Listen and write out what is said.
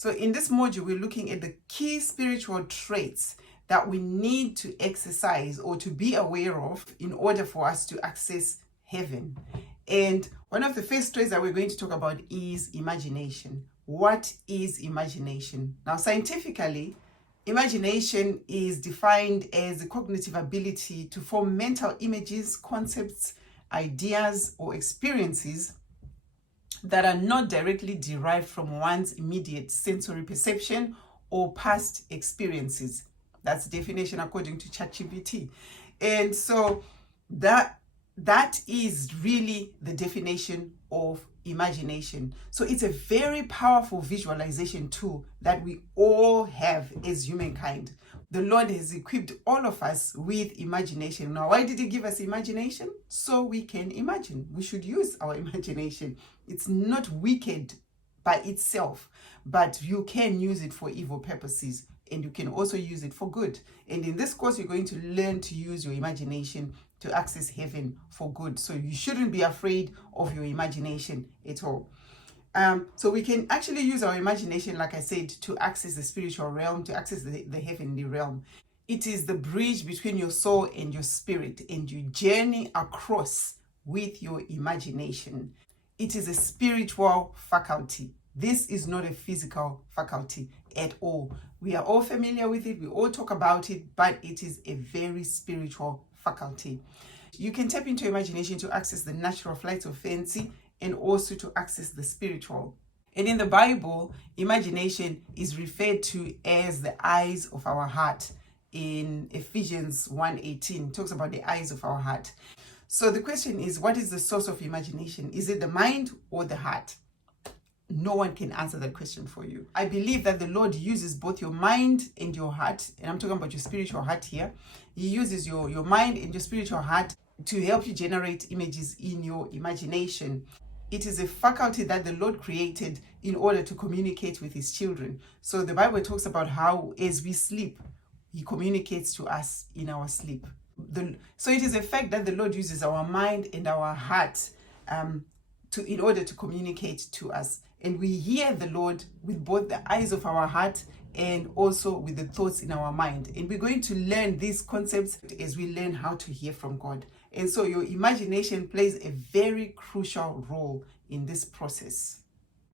So in this module, we're looking at the key spiritual traits that we need to exercise or to be aware of in order for us to access heaven. And one of the first traits that we're going to talk about is imagination. What is imagination? Now, scientifically, imagination is defined as the cognitive ability to form mental images, concepts, ideas, or experiences that are not directly derived from one's immediate sensory perception or past experiences. That's the definition according to ChatGPT. And so that is really the definition of imagination. So it's a very powerful visualization tool that we all have as humankind. The Lord has equipped all of us with imagination. Now, why did He give us imagination? So we can imagine. We should use our imagination. It's not wicked by itself, but you can use it for evil purposes, and you can also use it for good. And in this course, you're going to learn to use your imagination to access heaven for good. So you shouldn't be afraid of your imagination at all. So we can actually use our imagination, like I said, to access the spiritual realm, to access the heavenly realm. It is the bridge between your soul and your spirit, and you journey across with your imagination. It is a spiritual faculty. This is not a physical faculty at all. We are all familiar with it. We all talk about it, but it is a very spiritual faculty. You can tap into imagination to access the natural flights of fancy and also to access the spiritual. And in the Bible, imagination is referred to as the eyes of our heart. In Ephesians 1:18, talks about the eyes of our heart. So the question is, what is the source of imagination? Is it the mind or the heart? No one can answer that question for you. I believe that the Lord uses both your mind and your heart, and I'm talking about your spiritual heart here. He uses your mind and your spiritual heart to help you generate images in your imagination. It is a faculty that the Lord created in order to communicate with His children. So the Bible talks about how as we sleep, He communicates to us in our sleep. So it is a fact that the Lord uses our mind and our heart in order to communicate to us. And we hear the Lord with both the eyes of our heart and also with the thoughts in our mind. And we're going to learn these concepts as we learn how to hear from God. And so your imagination plays a very crucial role in this process.